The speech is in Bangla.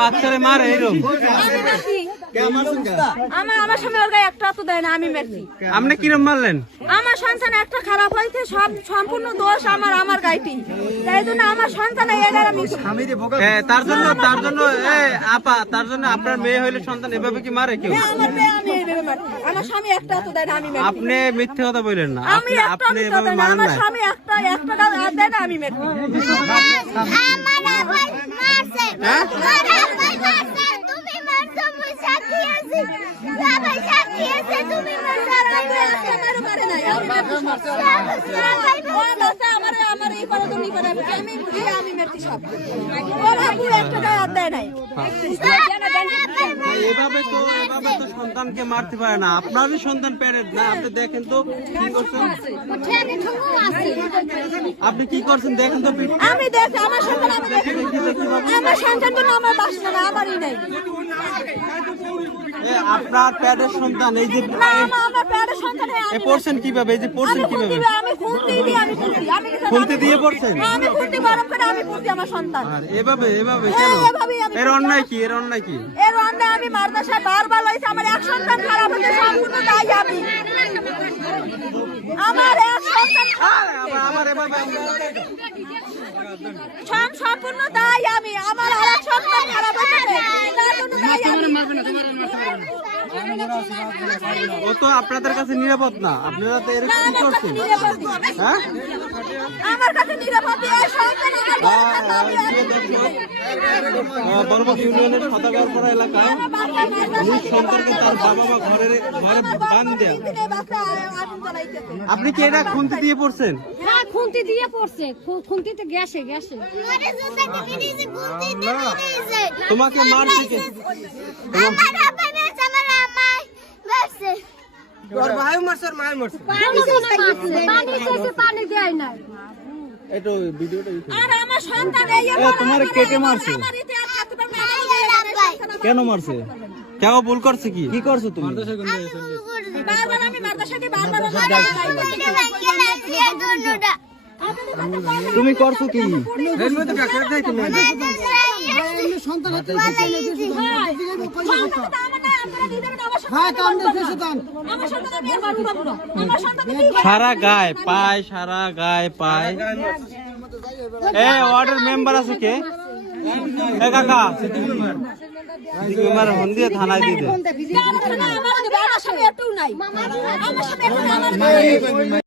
বাচ্চারে মারে এরকম আমার সামনে ওর গায়ে একটা তো দেয় না, আমি মেরেছি। আপনি কিরম মারলেন? আমার সন্তান একটা খারাপ হয়েছে, সব সম্পূর্ণ দোষ আমার গাইটি। তাই জন্য আমার সন্তান তার জন্য আপা, তার জন্য আপনার মেয়ে হইলে সন্তান এভাবে কি মারে কেউ? আমার স্বামী একটা তো দেয় না, আমি মেরেছি। আপনি মিথ্যে কথা বললেন না, আমি আপনি এভাবে মারেন আমার না। স্বামী একটা দেয় না, আমি মেরেছি। এভাবে তো সন্তানকে মারতে পারে না। আপনারই সন্তান প্যারেন্ট না, আপনি দেখেন তো কি করছেন। আপনি কি করছেন দেখেন তো। আমি দেখি আমার সন্তান, আমার সন্তান তো আমার বাসা না, আমারই নেই। আপনার প্যারেন্ট সন্তান এই যে আমার প্যারেন্ট সন্তান পড়ছেন কিভাবে? এই যে পড়ছেন কিভাবে? আমি খুনতে দিয়ে পড়ছেন? আমি খুনতে গরম করে আমি পড়ছি আমার সন্তান। আর এভাবে কেন? এর অন্যায় কি? এর অন্যায় কি? এর অন্যায় আমি মাদ্রাসায় বারবার হয়েছে, আমার এক সন্তান খারাপ হয়েছে, সম্পূর্ণ দায়ী আমি। আমার এক সন্তান সম্পূর্ণ দায়ী আমি। আমার আর এক সন্তান খারাপ হয়েছে, তার জন্য দায়ী আমি। ও তো আপনাদের কাছে নিরাপদ না, আপনারা তো এরকম কি করছেন? হ্যাঁ, আমার কাছে নিরাপদ। এই সন্তান বরবত ইউনিয়নের সদাগরপাড়া এলাকায় নিজ সন্তানকে তার বাবা মা ঘরে বান দেয়া। আপনি কি এটা খুনতে দিয়ে পড়ছেন? হ্যাঁ, খুনতি দিয়ে পড়ছে। খুনতিতে গ্যাসে তোমাকে মারছে কে? পানি দেয় না। এটা ভিডিওটা তোমার কেটে মারছে কেন? মারছে কেউ ভুল করছে? কি করছো তুমি? তুমি করছো কি? সারা গায়ে পায়, সারা গায়ে পায়। ওয়ার্ডের মেম্বার আছে কে? কাকা ফোন দিয়ে থানায় দিয়ে দে।